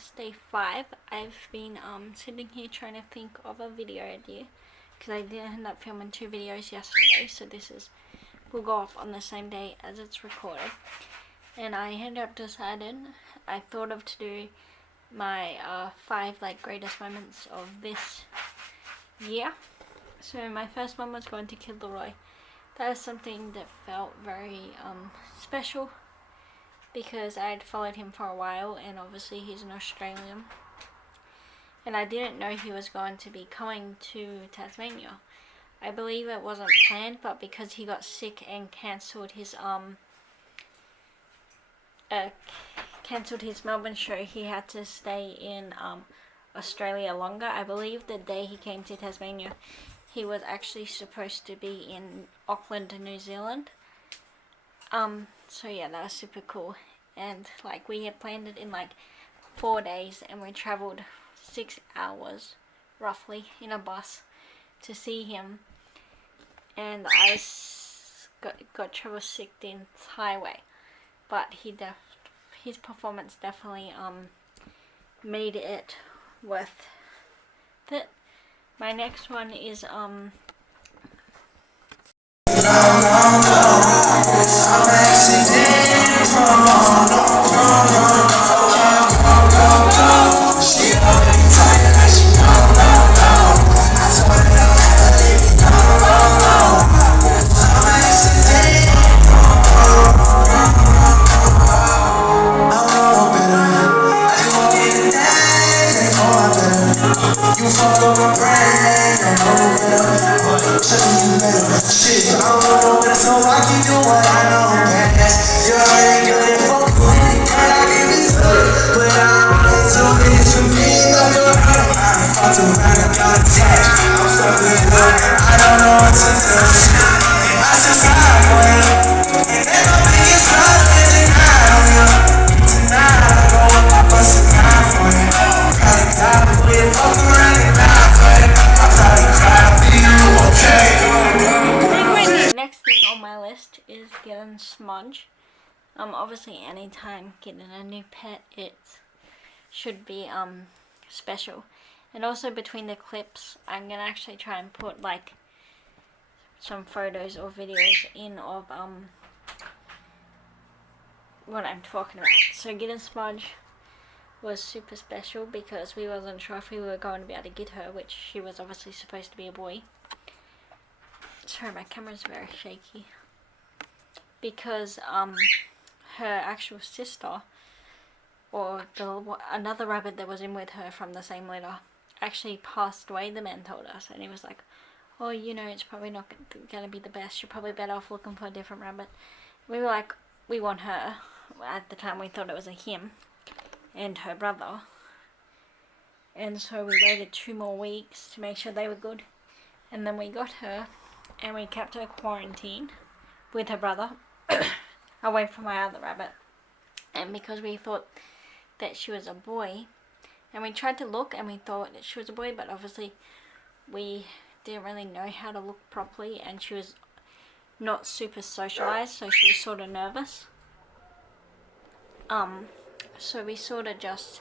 vlogmas day 5. I've been sitting here trying to think of a video idea because I didn't end up filming 2 videos yesterday, so will go up on the same day as it's recorded. And I ended up deciding, I thought of to do my 5 greatest moments of this year. So my first one was going to Kid-Leroy. That was something that felt very special, because I had followed him for a while, and obviously he's an Australian, and I didn't know he was going to be coming to Tasmania. I believe it wasn't planned, but because he got sick and cancelled his Melbourne show, he had to stay in Australia longer. I believe the day he came to Tasmania, he was actually supposed to be in Auckland, New Zealand. So yeah, that was super cool. And we had planned it in 4 days, and we travelled 6 hours roughly in a bus to see him. And I got travel sick the entire way, but his performance definitely made it worth it. My next one is getting smudge. Obviously anytime getting a new pet, it should be special. And also between the clips, I'm gonna actually try and put some photos or videos in of what I'm talking about. So getting smudge was super special because we wasn't sure if we were going to be able to get her, which she was obviously supposed to be a boy. Sorry, my camera's very shaky. Because her actual sister, or another rabbit that was in with her from the same litter, actually passed away, the man told us. And he was like, oh, it's probably not going to be the best, you're probably better off looking for a different rabbit. We were like, we want her. At the time we thought it was a him and her brother, and so we waited 2 more weeks to make sure they were good, and then we got her, and we kept her quarantined with her brother away from my other rabbit. And because we thought that she was a boy, and we tried to look and we thought that she was a boy, but obviously we didn't really know how to look properly, and she was not super socialized, so she was sort of nervous. So we sort of just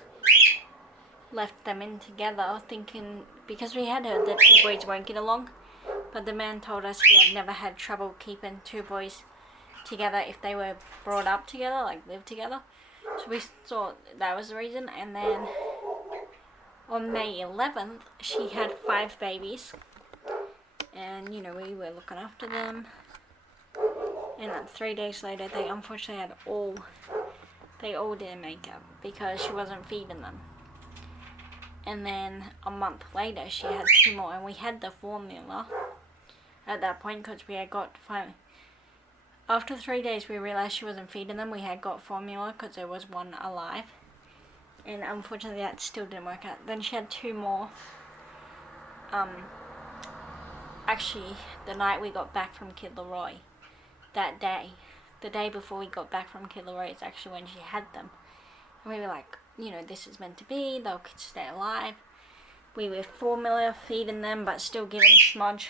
left them in together, thinking, because we had heard that 2 boys won't get along, but the man told us he had never had trouble keeping 2 boys together if they were brought up together, lived together. So we thought that was the reason. And then on May 11th, she had 5 babies, and we were looking after them. And then 3 days later, they unfortunately they all didn't make it because she wasn't feeding them. And then a month later, she had 2 more, and we had the formula at that point because we had got after 3 days we realized she wasn't feeding them. We had got formula because there was one alive, and unfortunately that still didn't work out. Then she had 2 more. Actually, the night we got back from Kid-Leroy, that day, the day before we got back from Kid-Leroy, is actually when she had them. And we were like, this is meant to be, they'll stay alive. We were formula feeding them, but still giving Smudge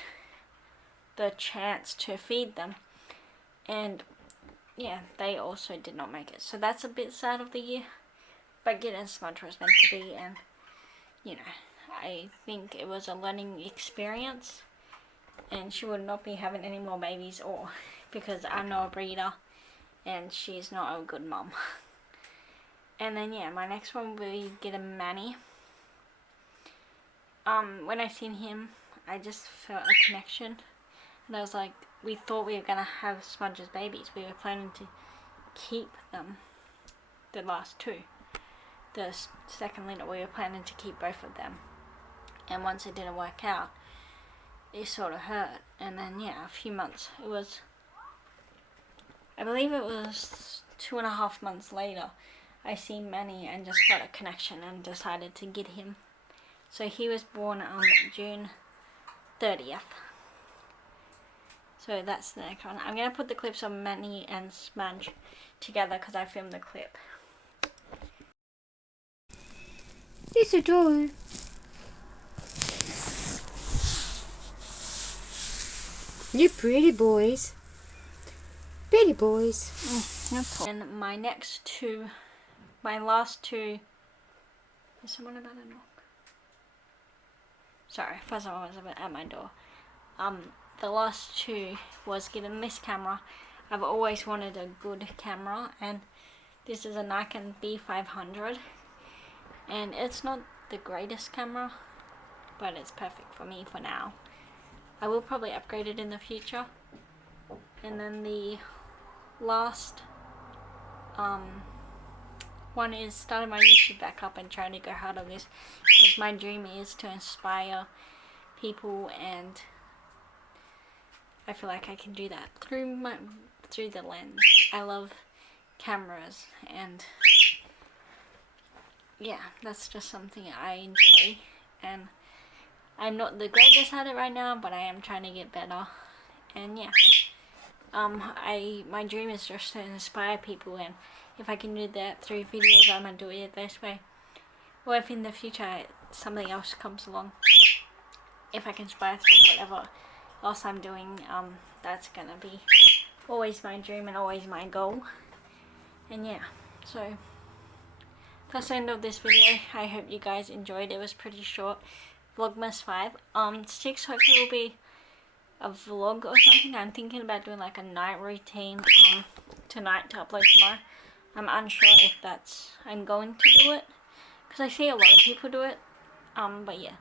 the chance to feed them. And yeah, they also did not make it. So that's a bit sad of the year. but getting smudge was meant to be, and you know, I think it was a learning experience, and she would not be having any more babies, or because I'm not a breeder and she's not a good mom. And then yeah, my next one will be get a Manny. When I seen him, I just felt a connection, and I was like, we thought we were gonna have Smudge as babies. We were planning to keep them, the last two. The second litter, we were planning to keep both of them, and once it didn't work out, it sort of hurt. And then yeah, a few months, it was, I believe it was 2.5 months later, I seen Manny and just got a connection and decided to get him. So he was born on June 30th. So that's the next one. I'm going to put the clips of Manny and Smudge together because I filmed the clip. It's a doll. You pretty boys. Pretty boys. And my next two, my last two, is someone about to knock? Sorry, first someone was at my door. The last two was getting this camera. I've always wanted a good camera, and this is a Nikon B500, and it's not the greatest camera, but it's perfect for me for now. I will probably upgrade it in the future. And then the last one is starting my YouTube back up and trying to go hard on this, because my dream is to inspire people, and I feel like I can do that through the lens. I love cameras, and yeah, that's just something I enjoy, and I'm not the greatest at it right now, but I am trying to get better. And yeah, my dream is just to inspire people, and if I can do that through videos, I'm gonna do it this way. Or if in the future something else comes along, if I can inspire through whatever else I'm doing, that's gonna be always my dream and always my goal. And yeah, so that's the end of this video. I hope you guys enjoyed. It was pretty short. Vlogmas 5. 6 hopefully will be a vlog or something. I'm thinking about doing like a night routine tonight to upload tomorrow. I'm unsure if I'm going to do it, because I see a lot of people do it. But yeah.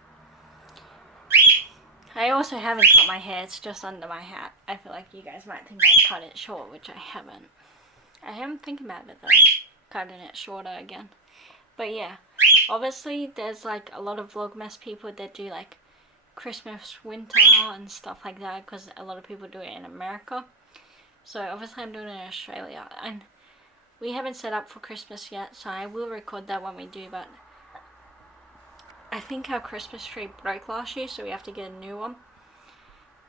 I also haven't cut my hair, it's just under my hat. I feel like you guys might think I cut it short, which I haven't. I am thinking about it though, cutting it shorter again. But yeah, obviously there's like a lot of Vlogmas people that do like Christmas, winter and stuff like that, because a lot of people do it in America. So obviously I'm doing it in Australia, and we haven't set up for Christmas yet, so I will record that when we do. But I think our Christmas tree broke last year, so we have to get a new one.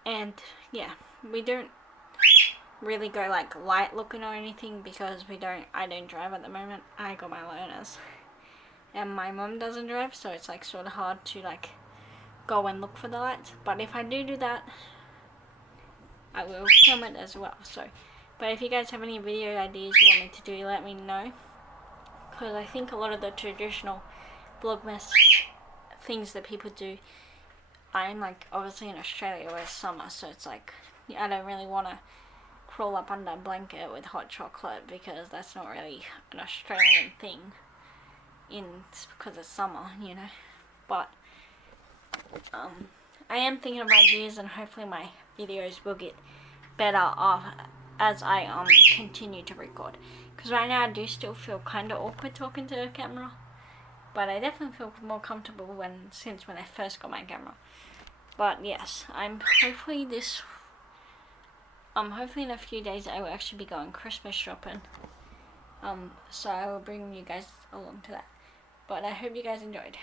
And yeah, we don't really go like light looking or anything, because I don't drive at the moment. I got my learners, and my mum doesn't drive, so it's like sort of hard to like go and look for the lights. But if I do that, I will film it as well. So, but if you guys have any video ideas you want me to do, let me know, because I think a lot of the traditional Vlogmas things that people do, I'm like obviously in Australia where it's summer, so it's like I don't really want to crawl up under a blanket with hot chocolate, because that's not really an Australian thing because it's summer, you know. But I am thinking of ideas, and hopefully my videos will get better as I continue to record, because right now I do still feel kind of awkward talking to a camera, but I definitely feel more comfortable since when I first got my camera. But yes, hopefully in a few days I will actually be going Christmas shopping. So I will bring you guys along to that. But I hope you guys enjoyed.